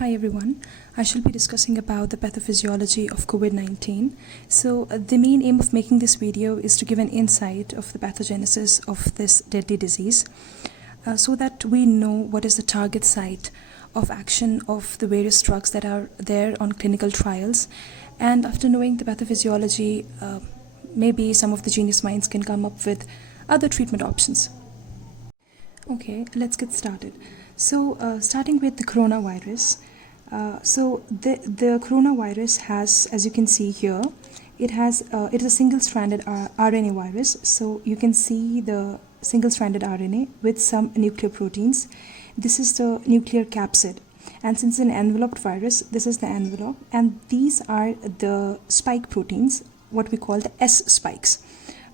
Hi everyone, I shall be discussing about the pathophysiology of COVID-19. So the main aim of making this video is to give an insight of the pathogenesis of this deadly disease so that we know what is the target site of action of the various drugs that are there on clinical trials. And after knowing the pathophysiology, maybe some of the genius minds can come up with other treatment options. Okay, let's get started. So starting with the coronavirus. The coronavirus has, as you can see here, it is a single-stranded RNA virus. So you can see the single-stranded RNA with some nucleoproteins. This is the nuclear capsid. And since it's an enveloped virus, this is the envelope. And these are the spike proteins, what we call the S spikes.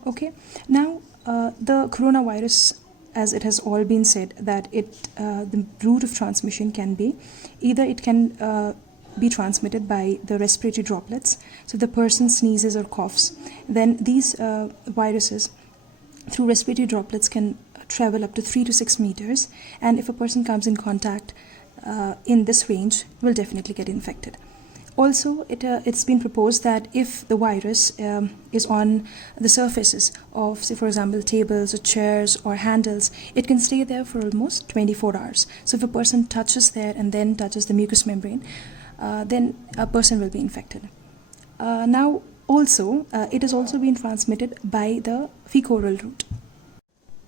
Okay. Now, the coronavirus, as it has all been said, that the route of transmission can be either it can be transmitted by the respiratory droplets. So the person sneezes or coughs, then these viruses through respiratory droplets can travel up to 3 to 6 meters, and if a person comes in contact in this range, will definitely get infected. Also, it's been proposed that if the virus is on the surfaces of, say, for example, tables or chairs or handles, it can stay there for almost 24 hours. So if a person touches there and then touches the mucous membrane, then a person will be infected. Now, also, it has also been transmitted by the fecal-oral route.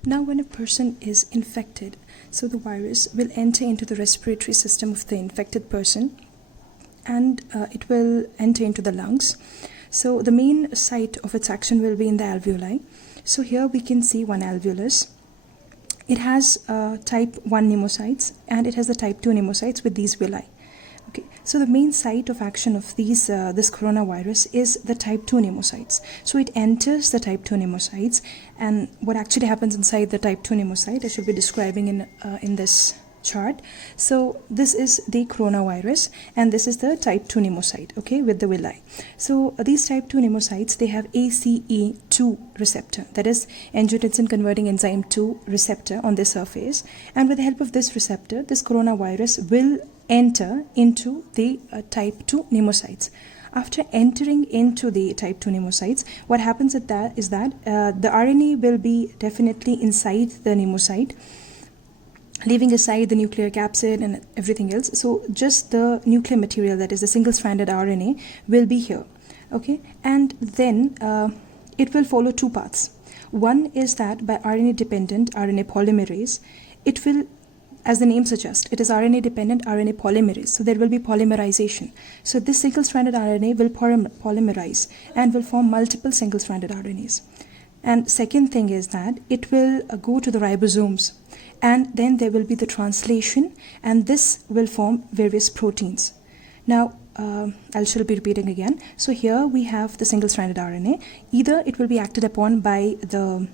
Now, when a person is infected, so the virus will enter into the respiratory system of the infected person, and it will enter into the lungs. So the main site of its action will be in the alveoli. So here we can see one alveolus. It has type 1 pneumocytes and it has the type 2 pneumocytes with these villi. Okay, so the main site of action of this coronavirus is the type 2 pneumocytes. So it enters the type 2 pneumocytes, and what actually happens inside the type 2 pneumocyte I should be describing in this chart. So this is the coronavirus and this is the type 2 pneumocyte, okay, with the villi. So these type 2 pneumocytes, they have ACE2 receptor, that is angiotensin converting enzyme 2 receptor on their surface, and with the help of this receptor, this coronavirus will enter into the type 2 pneumocytes. After entering into the type 2 pneumocytes, what happens is that the RNA will be definitely inside the pneumocyte, leaving aside the nuclear capsid and everything else. So just the nuclear material, that is the single-stranded RNA, will be here. Okay, and then it will follow two paths. One is that by RNA-dependent RNA polymerase, it will, as the name suggests, it is RNA-dependent RNA polymerase. So there will be polymerization. So this single-stranded RNA will polymerize and will form multiple single-stranded RNAs. And second thing is that it will go to the ribosomes, and then there will be the translation, and this will form various proteins. Now, I shall be repeating again. So here we have the single-stranded RNA. Either it will be acted upon by the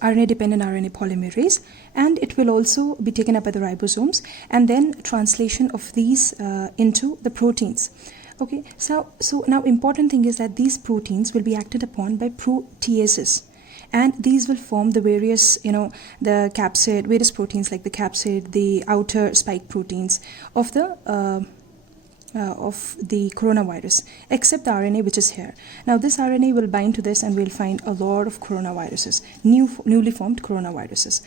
RNA-dependent RNA polymerase, and it will also be taken up by the ribosomes, and then translation of these into the proteins. Okay, so now important thing is that these proteins will be acted upon by proteases, and these will form the various, the capsid, various proteins like the capsid, the outer spike proteins of the coronavirus, except the RNA which is here. Now this RNA will bind to this and we'll find a lot of coronaviruses, newly formed coronaviruses.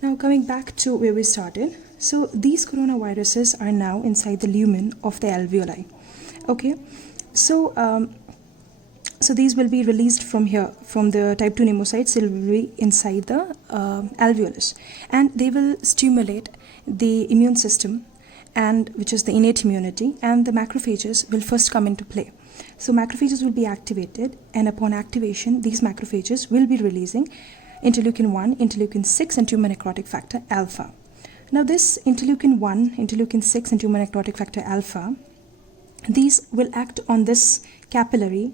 Now coming back to where we started, so these coronaviruses are now inside the lumen of the alveoli. Okay, so these will be released from here, from the type 2 pneumocytes. They will be inside the alveolus, and they will stimulate the immune system, and which is the innate immunity, and the macrophages will first come into play. So macrophages will be activated, and upon activation, these macrophages will be releasing interleukin 1, interleukin 6, and tumor necrotic factor alpha. Now this interleukin 1, interleukin 6, and tumor necrotic factor alpha, these will act on this capillary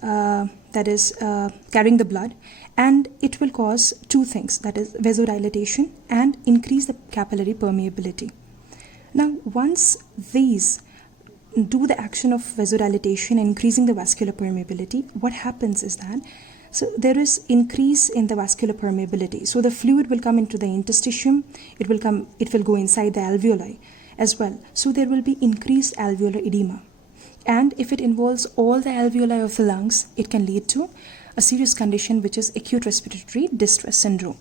that is carrying the blood, and it will cause two things, that is vasodilatation and increase the capillary permeability. Now once these do the action of vasodilatation and increasing the vascular permeability, what happens is that So there is increase in the vascular permeability. So the fluid will come into the interstitium, it will go inside the alveoli, as well. So there will be increased alveolar edema. And if it involves all the alveoli of the lungs, it can lead to a serious condition, which is acute respiratory distress syndrome,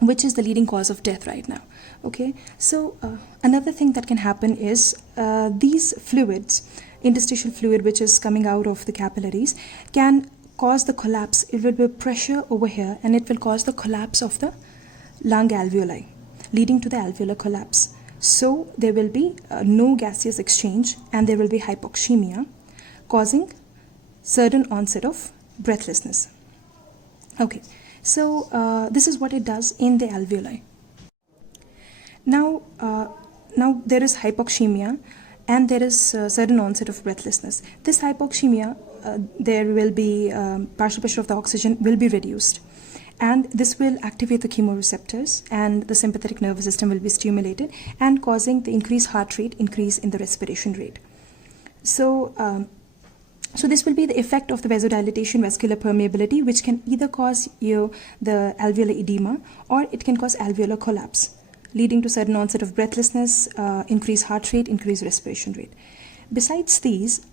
which is the leading cause of death right now. Okay, so another thing that can happen is these fluids, interstitial fluid which is coming out of the capillaries, can cause the collapse. It will be pressure over here and it will cause the collapse of the lung alveoli, leading to the alveolar collapse. So there will be no gaseous exchange and there will be hypoxemia, causing sudden onset of breathlessness. Okay, so this is what it does in the alveoli. Now there is hypoxemia and there is sudden onset of breathlessness. This hypoxemia, there will be partial pressure of the oxygen will be reduced, and this will activate the chemoreceptors and the sympathetic nervous system will be stimulated and causing the increased heart rate, increase in the respiration rate. So this will be the effect of the vasodilatation, vascular permeability, which can either cause the alveolar edema or it can cause alveolar collapse, leading to sudden onset of breathlessness, increased heart rate, increased respiration rate. Besides these,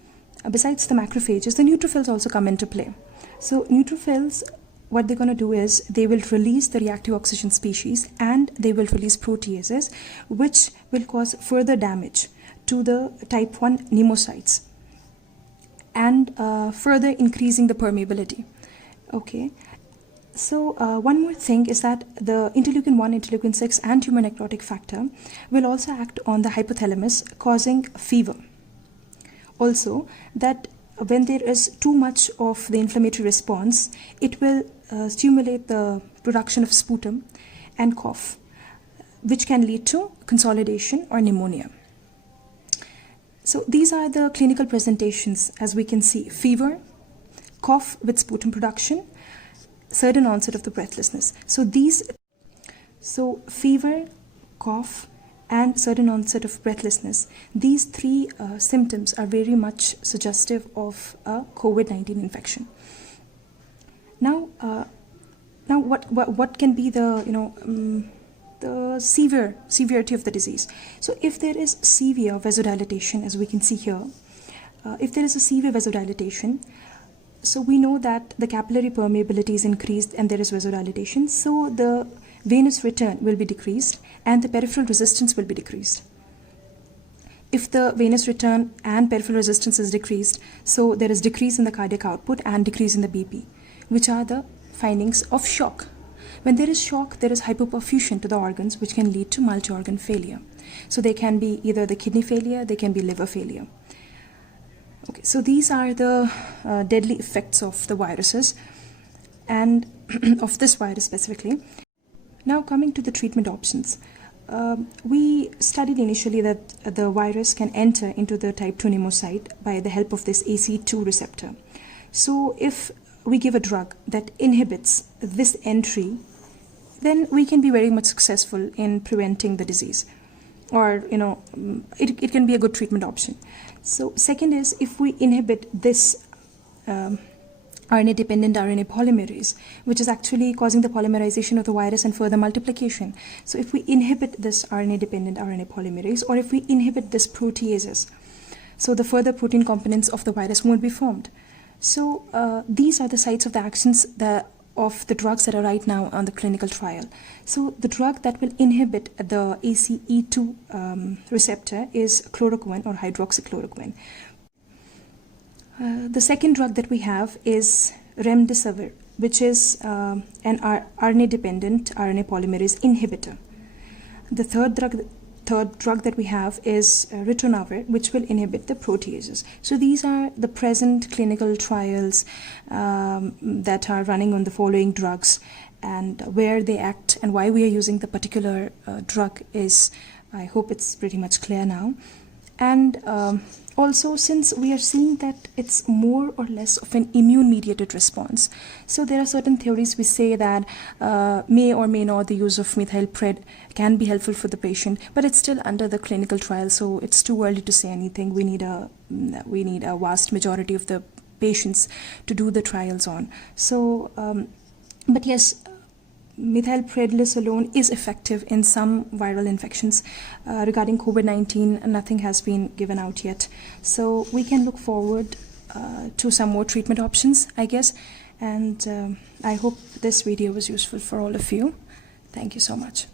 besides the macrophages, the neutrophils also come into play. So neutrophils, what they're going to do is they will release the reactive oxygen species and they will release proteases, which will cause further damage to the type 1 pneumocytes and further increasing the permeability. Okay. So one more thing is that the interleukin 1, interleukin 6 and tumor necrotic factor will also act on the hypothalamus, causing fever. Also, that when there is too much of the inflammatory response, it will stimulate the production of sputum and cough, which can lead to consolidation or pneumonia. So these are the clinical presentations, as we can see: fever, cough with sputum production, sudden onset of the breathlessness. So fever, cough and sudden onset of breathlessness, these three symptoms are very much suggestive of a COVID-19 infection. Now what can be the the severity of the disease? So if there is severe vasodilatation, as we can see here, if there is a severe vasodilatation, so we know that the capillary permeability is increased and there is vasodilatation, so the venous return will be decreased and the peripheral resistance will be decreased. If the venous return and peripheral resistance is decreased, so there is decrease in the cardiac output and decrease in the BP, which are the findings of shock. When there is shock, there is hypoperfusion to the organs, which can lead to multi-organ failure. So they can be either the kidney failure, they can be liver failure. Okay, so these are the deadly effects of the viruses and of this virus specifically. Now coming to the treatment options. We studied initially that the virus can enter into the type 2 pneumocyte by the help of this ACE2 receptor. So if we give a drug that inhibits this entry, then we can be very much successful in preventing the disease, or it can be a good treatment option. So second is, if we inhibit this RNA-dependent RNA polymerase, which is actually causing the polymerization of the virus and further multiplication. So if we inhibit this RNA-dependent RNA polymerase, or if we inhibit this proteases, so the further protein components of the virus won't be formed. So these are the sites of the actions of the drugs that are right now on the clinical trial. So the drug that will inhibit the ACE2 receptor is chloroquine or hydroxychloroquine. The second drug that we have is remdesivir, which is an RNA-dependent RNA polymerase inhibitor. The third drug that we have is ritonavir, which will inhibit the proteases. So these are the present clinical trials that are running on the following drugs, and where they act and why we are using the particular drug is, I hope it's pretty much clear now. And also, since we are seeing that it's more or less of an immune-mediated response, so there are certain theories which say that may or may not the use of methylpred can be helpful for the patient, but it's still under the clinical trial, so it's too early to say anything. We need a vast majority of the patients to do the trials on. So, but yes, methylprednisolone alone is effective in some viral infections. Regarding COVID-19, nothing has been given out yet. So we can look forward to some more treatment options, I guess. And I hope this video was useful for all of you. Thank you so much.